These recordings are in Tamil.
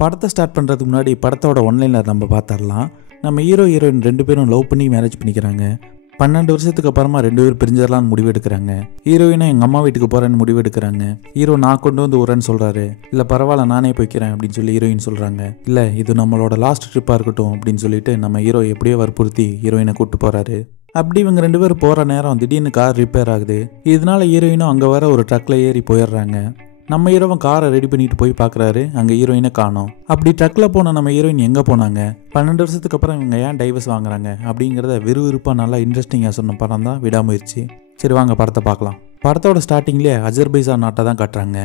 படத்தை ஸ்டார்ட் பண்ணுறதுக்கு முன்னாடி படத்தோட ஒன்லைனர் நம்ம பார்த்துடலாம். நம்ம ஹீரோ ஹீரோயின் 2 பேரும் லவ் பண்ணி மேரேஜ் பண்ணிக்கிறாங்க. 12 வருஷத்துக்கு அப்புறமா 2 பேரும் பிரிஞ்சிடலான்னு முடிவு எடுக்கிறாங்க. ஹீரோயினா எங்கள் அம்மா வீட்டுக்கு போகிறேன்னு முடிவு எடுக்கிறாங்க. ஹீரோ நான் கொண்டு வந்து விட்றேன்னு சொல்கிறாரு. இல்லை பரவாயில்ல நானே போய்க்கிறேன் அப்படின்னு சொல்லி ஹீரோயின் சொல்கிறாங்க. இல்லை இது நம்மளோட லாஸ்ட் ட்ரிப்பாக இருக்கட்டும் அப்படின்னு சொல்லிட்டு நம்ம ஹீரோ எப்படியோ வற்புறுத்தி ஹீரோயினை கூப்பிட்டு போகிறாரு. அப்படி இவங்க 2 பேரும் போகிற நேரம் திடீர்னு கார் ரிப்பேர் ஆகுது. இதனால ஹீரோயினும் அங்கே வர ஒரு ட்ரக்கில் ஏறி போயிடுறாங்க. நம்ம ஹீரோவும் காரை ரெடி பண்ணிட்டு போய் பார்க்குறாரு. அங்கே ஹீரோயினை காணோம். அப்படி ட்ரக்கில் போன நம்ம ஹீரோயின் எங்கே போனாங்க, 12 வருஷத்துக்கு அப்புறம் இவங்க ஏன் டைவர்ஸ் வாங்குறாங்க அப்படிங்கிறத விறுவிறுப்பாக நல்லா இன்ட்ரெஸ்டிங்காக சொன்ன படம் தான் விடாமுயற்சி. சரி வாங்க படத்தை பார்க்கலாம். படத்தோட ஸ்டார்டிங்லேயே அஜர்பைஜான் நாட்டை தான் காட்டுறாங்க.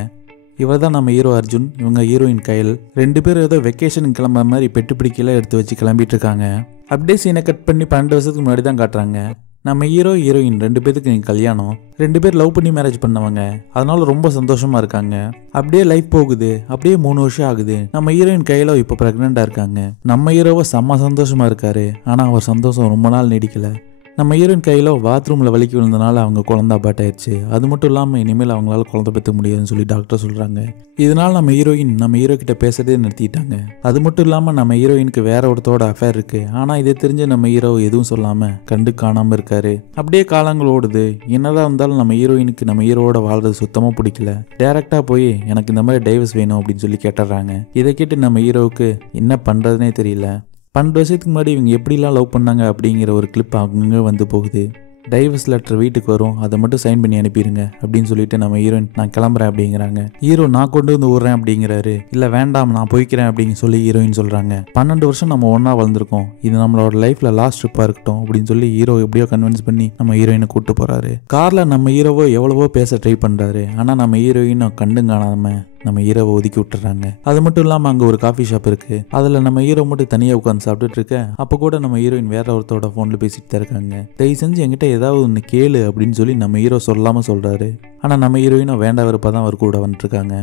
இவர் தான் நம்ம ஹீரோ அர்ஜுன், இவங்க ஹீரோயின் கையல். 2 பேரும் ஏதோ வெக்கேஷன் கிளம்புற மாதிரி பெட்டு பிடிக்கலாம் எடுத்து வச்சு கிளம்பிட்டு இருக்காங்க. அப்படியே சீனை கட் பண்ணி 12 வருஷத்துக்கு முன்னாடி தான் காட்டுறாங்க. நம்ம ஹீரோ ஹீரோயின் 2 பேருக்கு கல்யாணம். 2 பேர் லவ் பண்ணி மேரேஜ் பண்ணவங்க, அதனால ரொம்ப சந்தோஷமா இருக்காங்க. அப்படியே லைஃப் போகுது. அப்படியே 3 வருஷம் ஆகுது. நம்ம ஹீரோயின் கையில இப்போ பிரெக்னெண்டா இருக்காங்க. நம்ம ஹீரோவை செம்ம சந்தோஷமா இருக்காரு. ஆனா அவர் சந்தோஷம் ரொம்ப நாள் நீடிக்கல. நம்ம ஹீரோயின் கையில் பாத்ரூமில் வலிக்கு விழுந்தனால அவங்க குழந்தை அபார்ட் ஆயிடுச்சு. அது மட்டும் இல்லாமல் இனிமேல் அவங்களால குழந்தை பெற்ற முடியாதுன்னு சொல்லி டாக்டர் சொல்கிறாங்க. இதனால் நம்ம ஹீரோயின் நம்ம ஹீரோ கிட்ட பேசுறதே நிறுத்திட்டாங்க. அது மட்டும் இல்லாமல் நம்ம ஹீரோயினுக்கு வேற ஒருத்தோட அஃபேர் இருக்கு. ஆனால் இதை தெரிஞ்சு நம்ம ஹீரோ எதுவும் சொல்லாமல் கண்டு காணாமல் இருக்காரு. அப்படியே காலங்கள் ஓடுது. என்னதான் இருந்தாலும் நம்ம ஹீரோயினுக்கு நம்ம ஹீரோவோட வாழ்றது சுத்தமாக பிடிக்கல. டேரெக்டாக போய் எனக்கு இந்த மாதிரி டைவர்ஸ் வேணும் அப்படின்னு சொல்லி கேட்டுறாங்க. இதை கேட்டு நம்ம ஹீரோவுக்கு என்ன பண்ணுறதுனே தெரியல. 12 வருஷத்துக்கு முன்னாடி இவங்க எப்படிலாம் லவ் பண்ணாங்க அப்படிங்கிற ஒரு கிளிப் அங்கங்கே வந்து போகுது. டைவர்ஸ் லெட்டர் வீட்டுக்கு வரும், அதை மட்டும் சைன் பண்ணி அனுப்பிடுங்க அப்படின்னு சொல்லிட்டு நம்ம ஹீரோயின் நான் கிளம்புறேன் அப்படிங்கிறாங்க. ஹீரோ நான் கொண்டு வந்து விடுறேன் அப்படிங்கிறாரு. இல்லை வேண்டாம் நான் போய்க்கிறேன் அப்படின்னு சொல்லி ஹீரோயின் சொல்கிறாங்க. 12 வருஷம் நம்ம ஒன்றா வளர்ந்துருக்கோம், இது நம்மளோட லைஃப்ல லாஸ்ட் ட்ரிப்பாக இருக்கட்டும் அப்படின்னு சொல்லி ஹீரோ எப்படியோ கன்வின்ஸ் பண்ணி நம்ம ஹீரோயினை கூப்பிட்டு போகிறாரு. காரில் நம்ம ஹீரோவோ எவ்வளவோ பேச ட்ரை பண்ணுறாரு. ஆனால் நம்ம ஹீரோயினும் கண்டு காணாம நம்ம ஹீரோவை ஒதுக்கி விட்டுறாங்க. அது மட்டும் இல்லாமல் அங்கே ஒரு காஃபி ஷாப் இருக்கு. அதில் நம்ம ஹீரோ மட்டும் தனியாக உட்காந்து சாப்பிட்டுட்டு இருக்க. அப்போ கூட நம்ம ஹீரோயின் வேற ஒருத்தரோட ஃபோனில் பேசிட்டு தான் இருக்காங்க. தயவு செஞ்சு என்கிட்ட ஏதாவது ஒன்று கேளு அப்படின்னு சொல்லி நம்ம ஹீரோ சொல்லாமல் சொல்கிறாரு. ஆனால் நம்ம ஹீரோயினும் வேண்டாம் வெறுப்பாக தான் அவர் கூட வந்துட்டுருக்காங்க.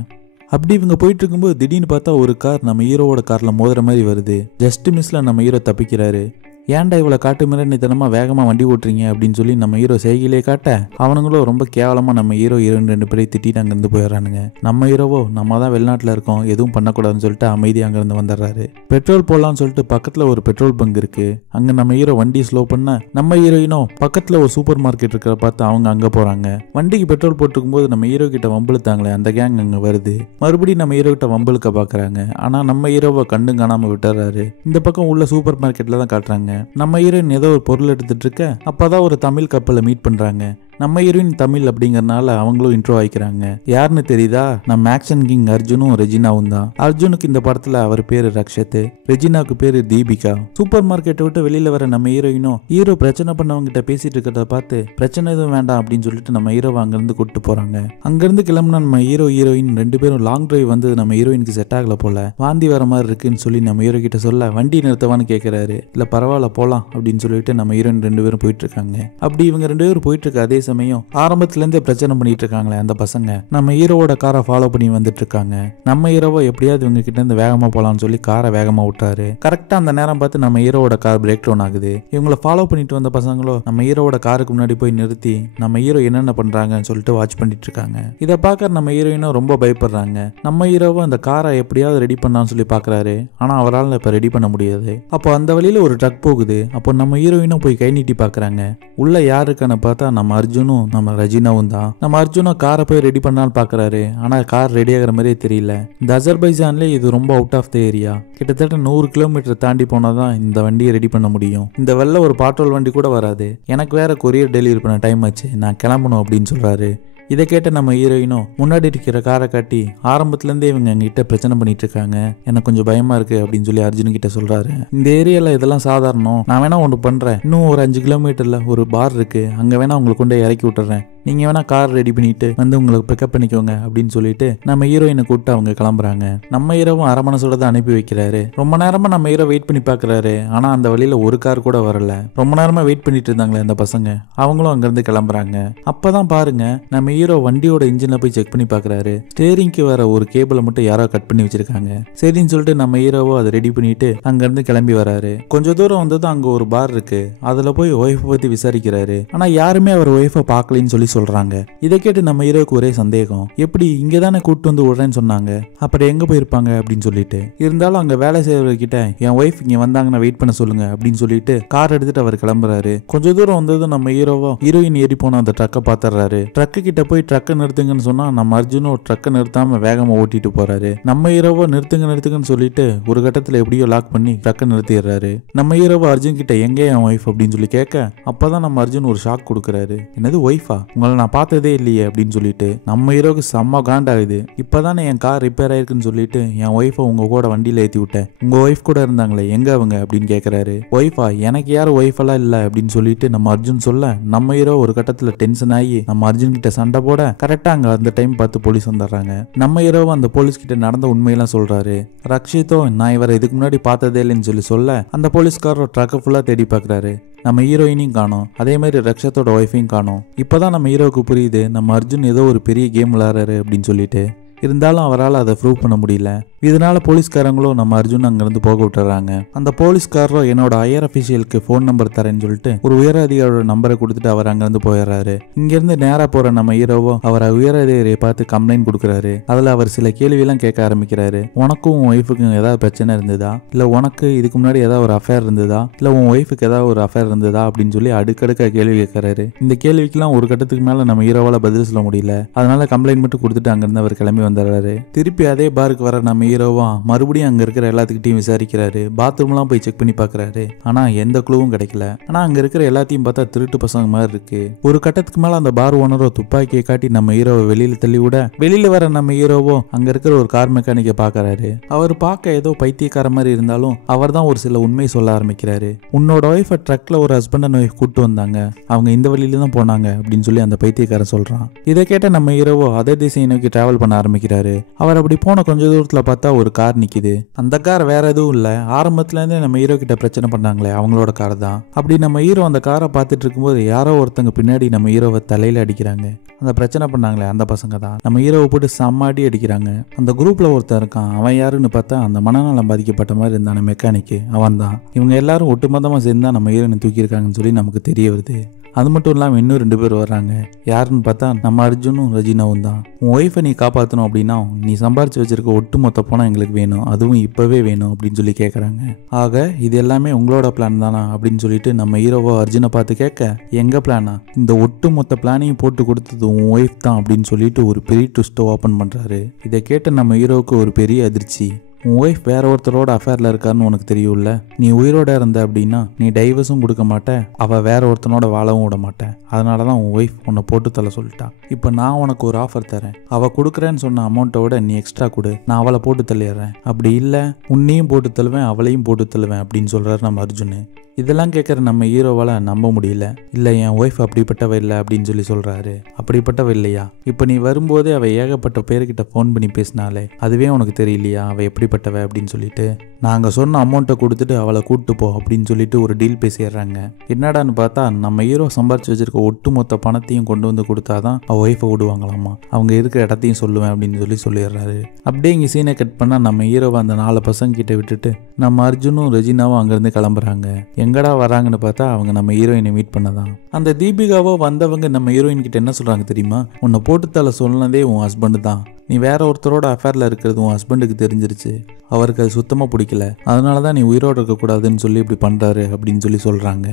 அப்படி இவங்க போயிட்டு இருக்கும்போது திடீர்னு பார்த்தா ஒரு கார் நம்ம ஹீரோவோட காரில் மோதுற மாதிரி வருது. ஜஸ்ட் மிஸ்ல நம்ம ஹீரோ தப்பிக்கிறாரு. ஏன்டா இவ்வளோ காட்டு மிரண்டித்தனமா வேகமாக வண்டி ஓட்டுறீங்க அப்படின்னு சொல்லி நம்ம ஹீரோ செய்கிலே காட்ட அவனுங்களும் ரொம்ப கேவலமாக நம்ம ஹீரோ 2 பேரை திட்டிட்டு அங்கேருந்து போயிடுறானுங்க. நம்ம ஹீரோவோ நம்ம தான் வெளிநாட்டில் இருக்கோம் எதுவும் பண்ணக்கூடாதுன்னு சொல்லிட்டு அமைதி அங்கேருந்து வந்துடுறாரு. பெட்ரோல் போடலான்னு சொல்லிட்டு பக்கத்தில் ஒரு பெட்ரோல் பங்க் இருக்கு. அங்கே நம்ம ஹீரோ வண்டி ஸ்லோ பண்ண நம்ம ஹீரோயினும் பக்கத்தில் ஒரு சூப்பர் மார்க்கெட் இருக்கிற பார்த்து அவங்க அங்கே போகிறாங்க. வண்டிக்கு பெட்ரோல் போட்டுக்கும் போது நம்ம ஹீரோ கிட்ட வம்பிழுத்தாங்களே அந்த கேங் அங்கே வருது. மறுபடியும் நம்ம ஹீரோ கிட்ட வம்பிழுக்க பார்க்குறாங்க. ஆனால் நம்ம ஹீரோவை கண்டும் காணாமல் விட்டுறாரு. இந்த பக்கம் உள்ள சூப்பர் மார்க்கெட்டில் தான் காட்டுறாங்க. நம்ம ஹீரோயின் ஏதோ ஒரு பொருள் எடுத்துட்டு இருக்க. அப்பதான் ஒரு தமிழ் கப்பலை மீட் பண்றாங்க. நம்ம ஹீரோயின் தமிழ் அப்படிங்கறனால அவங்களும் இன்ட்ரோ ஆயிக்கிறாங்க. யாருன்னு தெரியுதா, நம்ம ஆக்ஷன் கிங் அர்ஜுனும் ரெஜினாவும் தான். அர்ஜுனுக்கு இந்த படத்துல அவர் பேரு ரக்ஷத், ரெஜினாவுக்கு பேரு தீபிகா. சூப்பர் மார்க்கெட்டை விட்டு வெளியில வர நம்ம ஹீரோயினும் ஹீரோ பிரச்சனை பண்ணவங்க கிட்ட பேசிட்டு இருக்கிறத பார்த்து பிரச்சனை எதுவும் வேண்டாம் அப்படின்னு சொல்லிட்டு நம்ம ஹீரோவை அங்கிருந்து கூப்பிட்டு போறாங்க. அங்கிருந்து கிளம்புனா நம்ம ஹீரோ ஹீரோயின் 2 பேரும் லாங் டிரைவ் வந்து நம்ம ஹீரோயினுக்கு செட் ஆகல போல, வாந்தி வர மாதிரி இருக்குன்னு சொல்லி நம்ம ஹீரோ கிட்ட சொல்ல வண்டி நிறுத்தவான்னு கேட்கிறாரு. இல்ல பரவாயில்ல போலாம் அப்படின்னு சொல்லிட்டு நம்ம ஹீரோயின் 2 பேரும் போயிட்டு இருக்காங்க. அப்படி இவங்க 2 பேரும் போயிட்டு இருக்க அதே சமயம் ஆரம்பத்துல இருந்தே பிரச்சனை பண்ணிட்டு இருக்காங்களே அந்த பசங்க நம்ம ஹீரோவோட காரை ஃபாலோ பண்ணி வந்துட்டு இருக்காங்க. நம்ம ஹீரோவை எப்படியாவது இவங்க கிட்ட இருந்து வேகமா போலான்னு சொல்லி காரை வேகமா விட்டாரு. கரெக்டா அந்த நேரம் பார்த்து நம்ம ஹீரோவோட கார் பிரேக் டவுன் ஆகுது. இவங்களை ஃபாலோ பண்ணிட்டு வந்த பசங்களோ நம்ம ஹீரோவோட காருக்கு முன்னாடி போய் நிறுத்தி நம்ம ஹீரோ என்னென்ன பண்றாங்கன்னு சொல்லிட்டு வாட்ச் பண்ணிட்டு இருக்காங்க. இதை பார்க்க நம்ம ஹீரோயினும் ரொம்ப பயப்படுறாங்க. நம்ம ஹீரோவை அந்த காரை எப்படியாவது ரெடி பண்ணான்னு சொல்லி பாக்குறாரு. ஆனா அவரால் இப்ப ரெடி பண்ண முடியாது. அப்போ அந்த வழியில ஒரு ட்ரக் போகுது. அப்போ நம்ம ஹீரோயினும் போய் கை நீட்டி பாக்குறாங்க. உள்ள யாருக்கான பார்த்தா நம்ம அர்ஜுனும் நம்ம ரெஜினாவும் தான். நம்ம அர்ஜுனும் காரை போய் ரெடி பண்ணாலும் பாக்குறாரு. ஆனா கார் ரெடி ஆகிற மாதிரியே தெரியல. இந்த அஜர்பைஜான்ல இது ரொம்ப அவுட் ஆஃப் த ஏரியா. கிட்டத்தட்ட 100 கிலோமீட்டர் தாண்டி போனாதான் இந்த வண்டியை ரெடி பண்ண முடியும். இந்த வெள்ள ஒரு பெட்ரோல் வண்டி கூட வராது. எனக்கு வேற கொரியர் டெலிவரி பண்ண டைம் ஆச்சு, நான் கிளம்பணும் அப்படின்னு சொல்றாரு. இதை கேட்ட நம்ம ஹீரோயினும் முன்னாடி இருக்கிற காரை காட்டி ஆரம்பத்துலேருந்தே இவங்க எங்ககிட்ட பிரச்சனை பண்ணிட்டு இருக்காங்க, எனக்கு கொஞ்சம் பயமா இருக்கு அப்படின்னு சொல்லி அர்ஜுன் கிட்ட சொல்றாரு. இந்த ஏரியால இதெல்லாம் சாதாரணம், நான் வேணா ஒன்று பண்றேன், இன்னும் ஒரு 5 கிலோமீட்டர்ல ஒரு பார் இருக்கு, அங்க வேணா உங்களுக்கு கொண்டு இறக்கி விட்டுறேன், நீங்க வேணா கார் ரெடி பண்ணிட்டு வந்து உங்களுக்கு பிக்கப் பண்ணிக்கோங்க அப்படின்னு சொல்லிட்டு நம்ம ஹீரோயினை கூப்பிட்டு அவங்க கிளம்புறாங்க. நம்ம ஹீரோவும் அரை மனசோட தான் அனுப்பி வைக்கிறாரு. ரொம்ப நேரமா நம்ம ஹீரோ வெயிட் பண்ணி பாக்குறாரு. ஆனா அந்த வழியில ஒரு கார் கூட வரல. ரொம்ப நேரமா வெயிட் பண்ணிட்டு இருந்தாங்களே அந்த பசங்க, அவங்களும் அங்கிருந்து கிளம்புறாங்க. அப்பதான் பாருங்க நம்ம ஹீரோ வண்டியோட இன்ஜின்ல போய் செக் பண்ணி பாக்குறாரு. ஸ்டேரிங்க்கு வர ஒரு கேபிளை மட்டும் யாரோ கட் பண்ணி வச்சிருக்காங்க. சரின்னு சொல்லிட்டு நம்ம ஹீரோவோ அதை ரெடி பண்ணிட்டு அங்கிருந்து கிளம்பி வராரு. கொஞ்ச தூரம் வந்ததும் அங்க ஒரு பார் இருக்கு. அதுல போய் ஒய்ஃபை பத்தி விசாரிக்கிறாரு. ஆனா யாருமே அவர் ஒய்ஃபை பார்க்கலன்னு சொல்லி சொல்றாங்க. இதை கேட்டு நம்ம ஹீரோக்கு ஒரே சந்தேகம், எப்படி இங்க தானே கூட்டு வந்து விடுறேன்னு சொன்னாங்க, அப்படி எங்க போயிருப்பாங்க அப்படின்னு சொல்லிட்டு. இருந்தாலும் அங்க வேலை செய்யறவர்கிட்ட என் ஒய்ஃப் இங்க வந்தாங்கன்னா வெயிட் பண்ண சொல்லுங்க அப்படின்னு சொல்லிட்டு கார் எடுத்துட்டு அவர் கிளம்புறாரு. கொஞ்ச தூரம் வந்ததும் நம்ம ஹீரோயின் ஏறி போன அந்த ட்ரக்கை பாத்துறாரு. ட்ரக்கு கிட்ட போய் ட்ரக்கை நிறுத்துங்கன்னு சொன்னா நம்ம அர்ஜுனும் ட்ரக்கை நிறுத்தாம வேகமா ஓட்டிட்டு போறாரு. நம்ம ஹீரோவோ நிறுத்துங்கன்னு சொல்லிட்டு ஒரு கட்டத்துல எப்படியோ லாக் பண்ணி ட்ரக்கை நிறுத்திடுறாரு. நம்ம ஹீரோவோ அர்ஜுன் கிட்ட எங்க என் ஒய்ஃப் அப்படின்னு சொல்லி கேட்க அப்பதான் நம்ம அர்ஜுன் ஒரு ஷாக் கொடுக்குறாரு. என்னது ஒய்ஃபா, உங்களை நான் பார்த்ததே இல்லையே அப்படின்னு சொல்லிட்டு நம்ம ஹீரோக்கு செம்ம காண்டாகுது. இப்பதானே என் கார் ரிப்பேர் ஆயிருக்குன்னு சொல்லிட்டு என் ஒய்ஃபை உங்க கூட வண்டியில ஏத்தி விட்டேன், உங்க ஒய்ஃப் கூட இருந்தாங்களே எங்க அவங்க அப்படின்னு கேட்கறாரு. ஒய்ஃபா, எனக்கு யாரும் ஒய்ஃப் எல்லாம் இல்ல அப்படின்னு சொல்லிட்டு நம்ம அர்ஜுன் சொல்ல நம்ம ஹீரோ ஒரு கட்டத்துல டென்ஷன் ஆகி நம்ம அர்ஜுன் கிட்ட சண்டை போட கரெக்டா அங்க அந்த டைம் பார்த்து போலீஸ் வந்துடுறாங்க. நம்ம ஹீரோவை அந்த போலீஸ் கிட்ட நடந்த உண்மையெல்லாம் சொல்றாரு. ரக்ஷித்தோ நான் இவரை இதுக்கு முன்னாடி பார்த்ததே இல்லைன்னு சொல்ல அந்த போலீஸ்காரர் ட்ரக்கை ஃபுல்லா தேடி பாக்குறாரு. நம்ம ஹீரோயினையும் காணோம், அதே மாதிரி ரக்ஷத்தோட ஒய்ஃபையும் காணோம். இப்பதான் நம்ம ஹீரோவுக்கு புரியுது நம்ம அர்ஜுன் ஏதோ ஒரு பெரிய கேம் விளையாடுறாரு அப்படின்னு சொல்லிட்டு. இருந்தாலும் அவரால் அதை ப்ரூவ் பண்ண முடியல. இதனால போலீஸ்காரங்களும் நம்ம அர்ஜுன் அங்கிருந்து போக விட்டுறாங்க. அந்த போலீஸ்காரரும் என்னோட ஹையர் அபிஷியலுக்கு ஃபோன் நம்பர் தரேன்னு சொல்லிட்டு ஒரு உயர் அதிகாரியோட நம்பரை கொடுத்துட்டு அவர் அங்கிருந்து போயிடுறாரு. இங்கிருந்து நேரா போற நம்ம ஹீரோவோ அவர் உயர் அதிகாரியை பார்த்து கம்ப்ளைண்ட் கொடுக்குறாரு. அதுல அவர் சில கேள்வி எல்லாம் கேட்க ஆரம்பிக்கிறாரு. உனக்கும் உன் ஒய்ஃபுக்கும் ஏதாவது பிரச்சனை இருந்ததா, இல்ல உனக்கு இதுக்கு முன்னாடி ஏதாவது ஒரு அஃபேர் இருந்ததா, இல்ல உன் ஒய்ஃபுக்கு ஏதாவது ஒரு அஃபேர் இருந்ததா அப்படின்னு சொல்லி அடுக்கடுக்க கேள்வி கேட்கறாரு. இந்த கேள்விக்கெல்லாம் ஒரு கட்டத்துக்கு மேல நம்ம ஹீரோவால பதில் சொல்ல முடியல. அதனால கம்ப்ளைண்ட் மட்டும் கொடுத்துட்டு அங்கிருந்து அவர் கிளம்பி வந்துடுறாரு. திருப்பி அதே பாருக்கு வர நம்ம ஹீரோவா மறுபடியும் அங்க இருக்கிற எல்லாத்துக்கிட்டையும் விசாரிக்கிறாரு. பாத்ரூம்லாம் போய் செக் பண்ணி பாக்குறாரு. ஆனா எந்த குழுவும் கிடைக்கல. ஆனா அங்க இருக்கிற எல்லாத்தையும் பார்த்தா திருட்டு பசங்க மாதிரி இருக்கு. ஒரு கட்டத்துக்கு மேல அந்த பார் ஓனரோ துப்பாக்கியை காட்டி நம்ம ஹீரோவை வெளியில தள்ளி விட வெளியில வர நம்ம ஹீரோவோ அங்க இருக்கிற ஒரு கார் மெக்கானிக்கை பாக்குறாரு. அவர் பார்க்க ஏதோ பைத்தியக்கார மாதிரி இருந்தாலும் அவர் தான் ஒரு சில உண்மை சொல்ல ஆரம்பிக்கிறாரு. உன்னோட ஒய்ஃபை ட்ரக்ல ஒரு ஹஸ்பண்ட் அண்ட் ஒய்ஃப் கூட்டு வந்தாங்க, அவங்க இந்த வழியில தான் போனாங்க அப்படின்னு சொல்லி அந்த பைத்தியக்காரன் சொல்றான். இதை கேட்ட நம்ம ஹீரோவோ அதே திசையை நோக்கி டிராவல் பண்ண ஆரம்பிக்கிறாரு. அவர் அப்படி போன கொஞ்ச தூரத்துல பார்த்தா ஒரு கார் நிக்குது. அந்த கார் வேற எதுவும் இல்ல, ஆரம்பத்துல இருந்தே நம்ம ஹீரோ கிட்ட பிரச்சனை பண்ணாங்களே அவங்களோட கார் தான். அப்படி நம்ம ஹீரோ அந்த காரை பார்த்துட்டு இருக்கும்போது யாரோ ஒருத்தங்க பின்னாடி நம்ம ஹீரோவை தலையில அடிக்கிறாங்க. அந்த பிரச்சனை பண்ணாங்களே அந்த பசங்க தான் நம்ம ஹீரோவை போட்டு செம்மாடி அடிக்கிறாங்க. அந்த குரூப்ல ஒருத்தன் இருக்கான், அவன் யாருன்னு பார்த்தா அந்த மனநலம் பாதிக்கப்பட்ட மாதிரி இருந்தான மெக்கானிக்கு அவன் தான். இவங்க எல்லாரும் ஒட்டுமொத்தமா சேர்ந்து தான் நம்ம ஹீரோனை தூக்கியிருக்காங்கன்னு சொல்லி நமக்கு தெரிய வருது. அது மட்டும் இல்லாமல் இன்னும் 2 பேர் வர்றாங்க. யாருன்னு பார்த்தா நம்ம அர்ஜுனும் ரஜினாவும் தான். உன் ஒய்ஃபை நீ காப்பாற்றணும் அப்படின்னா நீ சம்பாரிச்சு வச்சிருக்க ஒட்டுமொத்த பணம் எங்களுக்கு வேணும், அதுவும் இப்பவே வேணும் அப்படின்னு சொல்லி கேட்குறாங்க. ஆக இது எல்லாமே உங்களோட பிளான் தானா அப்படின்னு சொல்லிட்டு நம்ம ஹீரோவோ அர்ஜுனை பார்த்து கேட்க, எங்க பிளானா, இந்த ஒட்டுமொத்த பிளானையும் போட்டு கொடுத்தது உன் ஒய்ஃப் தான் அப்படின்னு சொல்லிட்டு ஒரு பெரிய ட்விஸ்ட்டை ஓப்பன் பண்றாரு. இதை கேட்ட நம்ம ஹீரோவுக்கு ஒரு பெரிய அதிர்ச்சி. உன் ஒய்ஃப் வேற ஒருத்தரோட அஃபேர்ல இருக்காருன்னு உனக்கு தெரியும்ல, நீ உயிரோட இருந்த அப்படின்னா நீ டைவர்ஸும் கொடுக்க மாட்ட, அவ வேற ஒருத்தனோட வாழவும் விட மாட்டேன். அதனாலதான் உன் ஒய்ஃப் உன்னை போட்டு தள்ள சொல்லிட்டா. இப்ப நான் உனக்கு ஒரு ஆஃபர் தரேன், அவ கொடுக்குறேன்னு சொன்ன அமௌண்ட்டோட நீ எக்ஸ்ட்ரா கொடு, நான் அவளை போட்டு தள்ளிடுறேன். அப்படி இல்ல உன்னையும் போட்டு தள்ளுவேன் அவளையும் போட்டு தள்ளுவேன் அப்படின்னு சொல்றாரு நம்ம அர்ஜுன். இதெல்லாம் கேட்குற நம்ம ஹீரோவால நம்ப முடியல. இல்லை என் ஒய்ஃப் அப்படிப்பட்டவ இல்லை அப்படின்னு சொல்லி சொல்றாரு. அப்படிப்பட்டவ இல்லையா, இப்போ நீ வரும்போதே அவ ஏகப்பட்ட பேர்கிட்ட ஃபோன் பண்ணி பேசினாலே அதுவே உனக்கு தெரியலையா அவ எப்படிப்பட்டவ அப்படின்னு சொல்லிட்டு நாங்கள் சொன்ன அமௌண்ட்டை கொடுத்துட்டு அவளை கூப்பிட்டு போ அப்படின்னு சொல்லிட்டு ஒரு டீல் பேசிடுறாங்க. என்னடான்னு பார்த்தா நம்ம ஹீரோ சம்பாரிச்சு வச்சிருக்க ஒட்டுமொத்த பணத்தையும் கொண்டு வந்து கொடுத்தாதான் அவ ஒய்ஃபை விடுவாங்களாமா, அவங்க இருக்கிற இடத்தையும் சொல்லுவேன் அப்படின்னு சொல்லிடுறாரு. அப்படியே இங்கே சீனை கட் பண்ணா நம்ம ஹீரோவை அந்த 4 பசங்க கிட்ட விட்டுட்டு நம்ம அர்ஜுனும் ரெஜினாவும் அங்கேருந்து கிளம்புறாங்க. எங்கடா வராங்கன்னு பார்த்தா அவங்க நம்ம ஹீரோயினை மீட் பண்ணதான். அந்த தீபிகாவோ வந்தவங்க நம்ம ஹீரோயின் கிட்ட என்ன சொல்றாங்க தெரியுமா, உன்னை போட்டு தலை சொன்னதே உன் ஹஸ்பண்டு தான், நீ வேற ஒருத்தரோட அஃபேர்ல இருக்கிறது உன் ஹஸ்பண்டுக்கு தெரிஞ்சிருச்சு, அவருக்கு அது சுத்தமா பிடிக்கல, அதனாலதான் நீ உயிரோடு இருக்கக்கூடாதுன்னு சொல்லி இப்படி பண்றாரு அப்படின்னு சொல்றாங்க.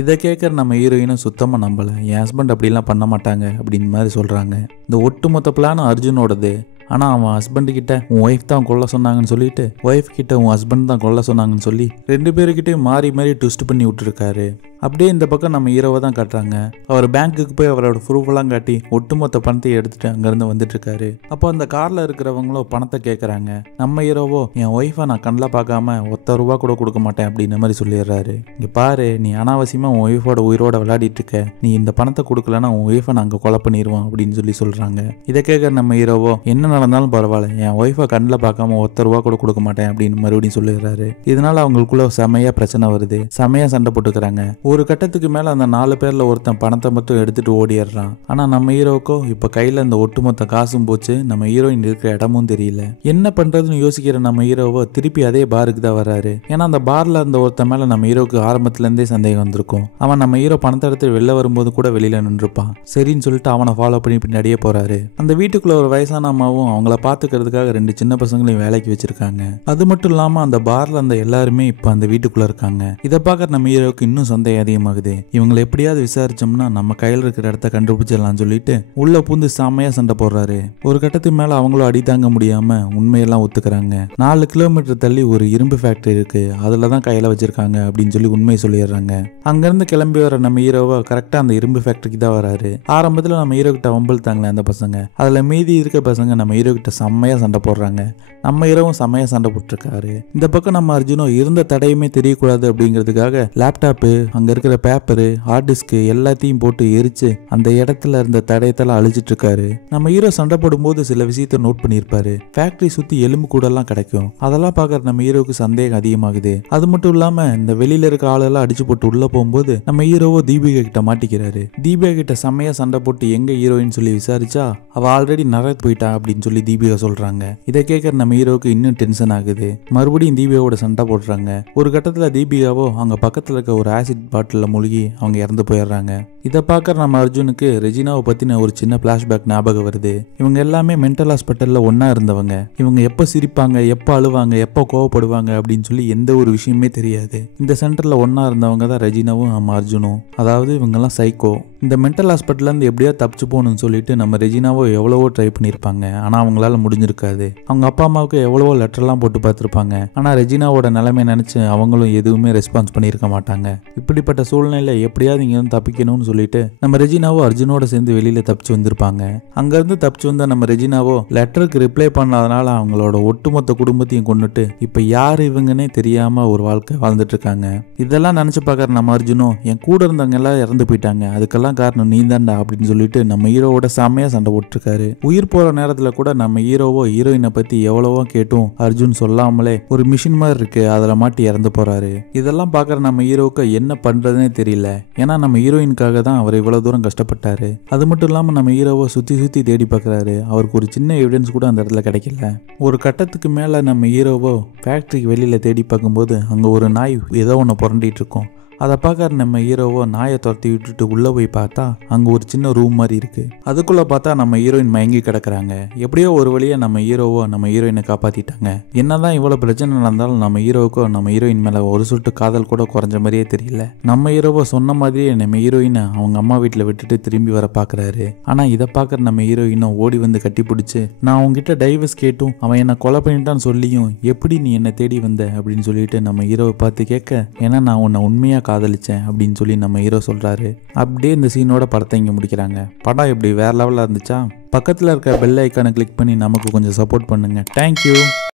இதை கேட்குற நம்ம ஹீரோயினும் சுத்தமாக நம்பலை, என் ஹஸ்பண்ட் அப்படிலாம் பண்ண மாட்டாங்க அப்படின்னு மாதிரி சொல்கிறாங்க. இந்த ஒட்டுமொத்த பிளானும் அர்ஜுனோடது. ஆனால் அவன் ஹஸ்பண்டு கிட்ட உன் ஒய்ஃப் தான் கொல்ல சொன்னாங்கன்னு சொல்லிட்டு ஒய்ஃப் கிட்ட உன் ஹஸ்பண்ட் தான் கொல்ல சொன்னாங்கன்னு சொல்லி 2 பேருக்கிட்டையும் மாறி மாறி ட்விஸ்ட் பண்ணி விட்டுருக்காரு. அப்படியே இந்த பக்கம் நம்ம ஹீரோவை தான் காட்டுறாங்க. அவர் பேங்க்குக்கு போய் அவரோட ப்ரூஃபெல்லாம் காட்டி ஒட்டுமொத்த பணத்தை எடுத்துட்டு அங்கேருந்து வந்துட்டு இருக்காரு. அப்போ அந்த காரில் இருக்கிறவங்களோ பணத்தை கேட்குறாங்க. நம்ம ஹீரோவோ என் ஒய்ஃபை நான் கண்ணில் பார்க்காம ₹1 கூட கொடுக்க மாட்டேன் அப்படின்ற மாதிரி சொல்லிடுறாரு. இங்கே பாரு, நீ அனாவசியமாக உன் ஒய்ஃபோட உயிரோட விளையாடிட்டு இருக்க, நீ இந்த பணத்தை கொடுக்கலன்னா உன் ஒய்ஃபை நாங்கள் கொலை பண்ணிடுவோம் அப்படின்னு சொல்கிறாங்க. இதை கேட்குற நம்ம ஹீரோவோ என்ன நடந்தாலும் பரவாயில்ல, என் ஒய்ஃபை கண்ணில் பார்க்காம ஒத்த ரூபா கூட கொடுக்க மாட்டேன் அப்படின்னு மறுபடியும் சொல்லுகிறாரு. இதனால அவங்களுக்குள்ள செமையா பிரச்சனை வருது, செமையா சண்டை போட்டுக்கிறாங்க. ஒரு கட்டத்துக்கு மேல அந்த 4 பேர்ல ஒருத்தன் பணத்தை மட்டும் எடுத்துட்டு ஓடிடுறான். ஆனா நம்ம ஹீரோக்கோ இப்ப கையில அந்த ஒட்டுமொத்த காசும் போச்சு, நம்ம ஹீரோயின் இருக்கிற இடமும் தெரியல. என்ன பண்றதுன்னு யோசிக்கிற நம்ம ஹீரோவோ திருப்பி அதே பாருக்கு தான் வர்றாரு. ஏன்னா அந்த பார்ல இருந்த ஒருத்தன் மேல நம்ம ஹீரோக்கு ஆரம்பத்துல இருந்தே சந்தேகம் வந்திருக்கும். அவன் நம்ம ஹீரோ பணத்தை எடுத்து வெளில வரும்போது கூட வெளியில நின்றுப்பான். சரின்னு சொல்லிட்டு அவனை ஃபாலோ பண்ணி பின்னாடியே போறாரு. அந்த வீட்டுக்குள்ள ஒரு வயசான அம்மாவும் அவங்கள பாத்துக்கிறதுக்காக 2 சின்ன பசங்களையும் வேலைக்கு வச்சிருக்காங்க. அது மட்டும் இல்லாம அந்த பார்ல அந்த எல்லாருமே இப்ப அந்த வீட்டுக்குள்ள இருக்காங்க. இதை பார்க்க நம்ம ஹீரோக்கு இன்னும் சந்தேகம் அதிகமாகுது. இவங்களை எப்படியாவது விசாரிச்சோம்னா நம்ம கையில இருக்கிற இடத்த கண்டுபிடிச்சிடலாம் சொல்லிட்டு உள்ள பூந்து செமையா சண்டை போடுறாரு. ஒரு கட்டத்துக்கு மேல அவங்களும் அடி தாங்க முடியாம உண்மையெல்லாம் ஒத்துக்கிறாங்க. 4 கிலோமீட்டர் தள்ளி ஒரு இரும்பு ஃபேக்டரி இருக்கு, அதுலதான் கையில வச்சிருக்காங்க அப்படின்னு சொல்லி உண்மையை சொல்லிடுறாங்க. அங்கிருந்து கிளம்பி வர நம்ம ஹீரோவை கரெக்டா அந்த இரும்பு ஃபேக்டரிக்கு தான் வராரு. ஆரம்பத்துல நம்ம ஹீரோ கிட்ட வம்பிழுத்தாங்களே அந்த பசங்க, அதுல மீதி இருக்க பசங்க நம்ம ஹீரோ கிட்ட செம்மையா சண்டை போடுறாங்க. நம்ம ஹீரோவும் செம்மையா சண்டை போட்டுருக்காரு. இந்த பக்கம் நம்ம அர்ஜுனும் இருந்த தடையுமே தெரியக்கூடாது அப்படிங்கிறதுக்காக லேப்டாப்பு, அங்க இருக்கிற பேப்பரு, ஹார்ட் டிஸ்க் எல்லாத்தையும் போட்டு எரிச்சு அந்த இடத்துல இருந்த தடயத்தெல்லாம் அழிச்சிட்டு இருக்காரு. நம்ம ஹீரோ சண்டை போடும்போது சில விஷயத்த நோட் பண்ணியிருப்பாரு. ஃபேக்டரி சுத்தி எலும்பு கூட எல்லாம் கிடைக்கும். அதெல்லாம் பார்க்கற நம்ம ஹீரோக்கு சந்தேகம் அதிகமாகுது. அது மட்டும் இல்லாம இந்த வெளியில இருக்க ஆளெல்லாம் அடிச்சு போட்டு உள்ள போகும்போது நம்ம ஹீரோவோ தீபிகா கிட்ட மாட்டிக்கிறாரு. தீபிகா கிட்ட செம்மையா சண்டை போட்டு எங்க ஹீரோயின் சொல்லி விசாரிச்சா அவ ஆல்ரெடி நிறைய போயிட்டா அப்படின்னு சொல்லி தீபிகா சொல்றாங்க. இதை கேட்கற நம்ம ஹீரோக்கு இன்னும் டென்ஷன் ஆகுது. மறுபடியும் தீபிகாவோட சண்டை போடுறாங்க. ஒரு கட்டத்துல தீபிகாவோ அங்க பக்கத்துல இருக்க ஒரு ஆசிட் பாட்டில மூழ்கி அவங்க இறந்து போயிடுறாங்க. இதை பார்க்கற நம்ம அர்ஜுனுக்கு ரெஜினாவை பத்தின ஒரு சின்ன பிளாஷ்பேக் ஞாபகம் வருது. இவங்க எல்லாமே மென்டல் ஹாஸ்பிட்டல்ல ஒன்னா இருந்தவங்க. இவங்க எப்ப சிரிப்பாங்க, எப்ப அழுவாங்க, எப்ப கோவப்படுவாங்க அப்படின்னு சொல்லி எந்த ஒரு விஷயமே தெரியாது. இந்த சென்டர்ல ஒன்னா இருந்தவங்க தான் ரெஜினாவும் நம்ம அர்ஜுனும். அதாவது இவங்க எல்லாம் சைக்கோ. இந்த மென்டல் ஹாஸ்பிட்டல்ல இருந்து எப்படியா தப்பிச்சு போகணும்னு சொல்லிட்டு நம்ம ரெஜினாவோ எவ்வளவோ ட்ரை பண்ணியிருப்பாங்க. ஆனா அவங்களால முடிஞ்சிருக்காது. அவங்க அப்பா அம்மாவுக்கு எவ்வளவோ லெட்டர்லாம் போட்டு பார்த்துருப்பாங்க. ஆனா ரெஜினாவோட நிலைமை நினைச்சு அவங்களும் எதுவுமே ரெஸ்பான்ஸ் பண்ணியிருக்க மாட்டாங்க. இப்படிப்பட்ட சூழ்நிலையில எப்படியாவது இங்க இருந்து தப்பிக்கணும்னு சொல்லிட்டு நம்ம ரெஜினாவோ அர்ஜுனோட சேர்ந்து வெளியில தப்பிச்சு வந்திருப்பாங்க. அங்க இருந்து தப்பிச்சு வந்த நம்ம ரெஜினாவோ லெட்டருக்கு ரிப்ளை பண்ணாதனால அவங்களோட ஒட்டுமொத்த குடும்பத்தையும் கொண்டுட்டு இப்ப யாரு இவங்கன்னே தெரியாம ஒரு வாழ்க்கை வாழ்ந்துட்டு இருக்காங்க. இதெல்லாம் நினைச்சு பார்க்கற நம்ம அர்ஜுனும் என் கூட இருந்தவங்க எல்லாம் இறந்து போயிட்டாங்க, அதுக்கெல்லாம் காரணம் நீ தான்டா அப்படின்னு சொல்லிட்டு நம்ம ஹீரோவோட செம்மையா சண்டை போட்டுருக்காரு. உயிர் போற நேரத்துல கூட நம்ம ஹீரோவோ ஹீரோயினை பத்தி எவ்வளவோ கேட்டும் அர்ஜுன் சொல்லாமலே ஒரு மிஷின் மாதிரி இருக்கு அதுல மாட்டி இறந்து போறாரு. இதெல்லாம் பாக்குற நம்ம ஹீரோவுக்கு என்ன பண்றதுன்னே தெரியல. ஏன்னா நம்ம ஹீரோயினுக்காக தான் அவர் இவ்வளவு தூரம் கஷ்டப்பட்டாரு. அது மட்டும் இல்லாம நம்ம ஹீரோவை சுத்தி சுத்தி தேடி பாக்குறாரு. அவருக்கு ஒரு சின்ன எவிடன்ஸ் கூட அந்த இடத்துல கிடைக்கல. ஒரு கட்டத்துக்கு மேல நம்ம ஹீரோவோ ஃபேக்டரிக்கு வெளியில தேடி பார்க்கும்போது அங்க ஒரு நாய் ஏதோ ஒன்று புரண்டிட்டு இருக்கும். அதை பார்க்கற நம்ம ஹீரோவோ நாயை துரத்தி விட்டுட்டு உள்ள போய் பார்த்தா அங்க ஒரு சின்ன ரூம் மாதிரி இருக்கு. அதுக்குள்ள பார்த்தா நம்ம ஹீரோயின் மயங்கி கிடக்குறாங்க. எப்படியோ ஒரு வழியா நம்ம ஹீரோவோ நம்ம ஹீரோயினை காப்பாத்திட்டாங்க. என்னதான் இவ்வளவு பிரச்சனை நடந்தாலும் நம்ம ஹீரோவுக்கோ நம்ம ஹீரோயின் மேல ஒரு சொட்டு காதல் கூட குறைஞ்ச மாதிரியே தெரியல. நம்ம ஹீரோவோ சொன்ன மாதிரியே நம்ம ஹீரோயினை அவங்க அம்மா வீட்டுல விட்டுட்டு திரும்பி வர பாக்குறாரு. ஆனா இதை பார்க்கற நம்ம ஹீரோயினும் ஓடி வந்து கட்டி பிடிச்சு நான் உங்ககிட்ட டைவர்ஸ் கேட்டும் அவன் என்ன கொலை பண்ணிட்டான்னு சொல்லியும் எப்படி நீ என்ன தேடி வந்த அப்படின்னு சொல்லிட்டு நம்ம ஹீரோவை பார்த்து கேட்க, ஏன்னா நான் உன்னை உண்மையா காதலிச்சேன் அப்படின்னு சொல்லி நம்ம ஹீரோ சொல்றாரு. அப்படியே இந்த சீனோட படத்தை இங்க முடிக்கிறாங்க. படம் எப்படி வேற லெவல்ல இருந்துச்சா? பக்கத்துல இருக்க பெல் ஐக்கானை கிளிக் பண்ணி நமக்கு கொஞ்சம் சப்போர்ட் பண்ணுங்க. தேங்க்யூ.